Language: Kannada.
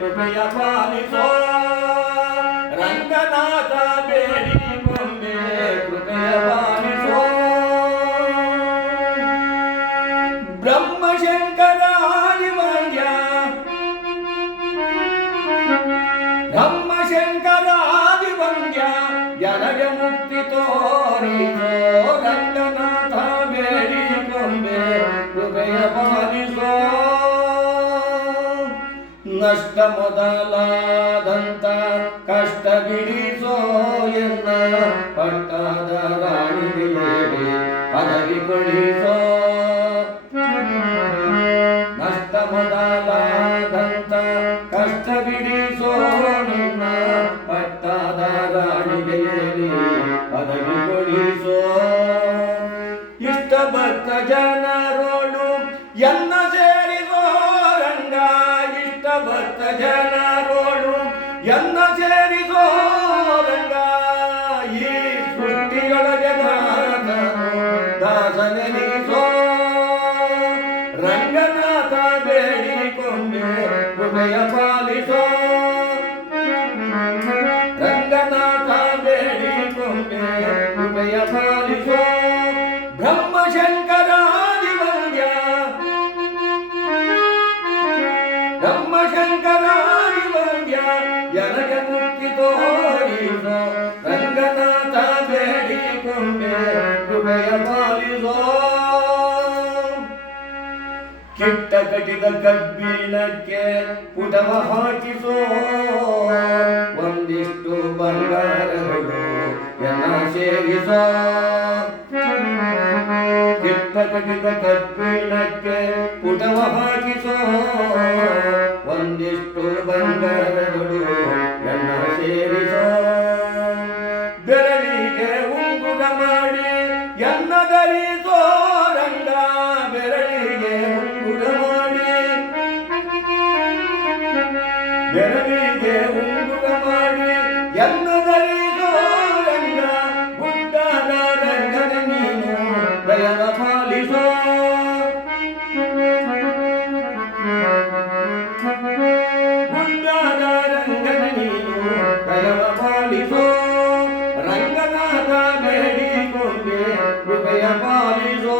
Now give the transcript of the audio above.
ಕೃಪೆಯ ಪಾಲಿಸೋ ರಂಗನಾಥ ಬೇಡಿಕೊಂಡೆ ಕೃಪೆಯ ಪಾಲಿಸೋ ಬ್ರಹ್ಮಶಂಕರಾದಿವಂದ್ಯ ಬ್ರಹ್ಮಶಂಕರಾದಿವಂದ್ಯ ಜನಗೆ ಮುಕ್ತಿ ತೋರಿಸೋ ರಂಗನಾಥ ಬೇಡಿಕೊಂಡೆ ಕೃಪೆಯ ಪಾಲಿಸೋ ನಷ್ಟ ಮೊದಲಾದಂತ ಕಷ್ಟ ಬಿಡಿಸೋ ಎನ್ನ ಪಟ್ಟದ ರಾಣಿ ಪದವಿ ಕೊಡಿಸೋ ನಷ್ಟ ಮೊದಲಾದಂತ ಕಷ್ಟ ಬಿಡಿಸೋ ನಿನ್ನ ಪಟ್ಟದ ರಾಣಿಗೆ ಪದವಿ ಕೊಡಿಸೋ ಇಷ್ಟ ಭಕ್ತ ಜನರೋಳು ಎನ್ನ ಸೇರಿಸೋ ಭಕ್ತ ಜನರೋಳು ಎನ್ನ ಸೇರಿಸೋ ರಂಗ ಈ ಸೃಷ್ಟಿಯೊಳಗೆ ದಾಸನು ದಾಸನೆನಿಸೋ ರಂಗನಾಥ ಬೇಡಿಕೊಂಡೆ ಹೃದಯ ಪಾಲಿಸೋ ರಂಗನಾಥ ಬೇಡಿಕೊಂಡೆ ಹೃದಯ ಪಾಲಿಸೋ ಬ್ರಹ್ಮಶಂಕರಾದಿವಂದ್ಯ ಬ್ರಹ್ಮಶಂಕರಾದಿವಂದ್ಯ ಕೆಟ್ಟ ಕಟಿದ ಕಬ್ಬಿಣಕ್ಕೆ ಪುಟವ ಹಾಕಿಸೋ. ಒಂದಿಷ್ಟು ಬಂಗಾರಗಳು ಎಲ್ಲ ಸೇರಿಸೋ. ಕೆಟ್ಟ ಕಟಿದ ಕಬ್ಬಿಣಕ್ಕೆ ಪುಟವ ಹಾಕಿಸೋ. ಬೆರಳಿಗೆ ಉಂಗುರ ಮಾಡಿ ಎನ್ನ ಧರಿಸೋ ರಂಗ ಬುದ್ಧನ ರಂಗನ ನೀನು ದಯವ ಪಾಲಿಸೋ ಬುದ್ಧನ ರಂಗನ ನೀನು ದಯವ ಪಾಲಿಸೋ ರಂಗನಾಥ ಬೇಡಿಕೊಂಡೆ ಕೃಪೆಯ ಪಾಲಿಸೋ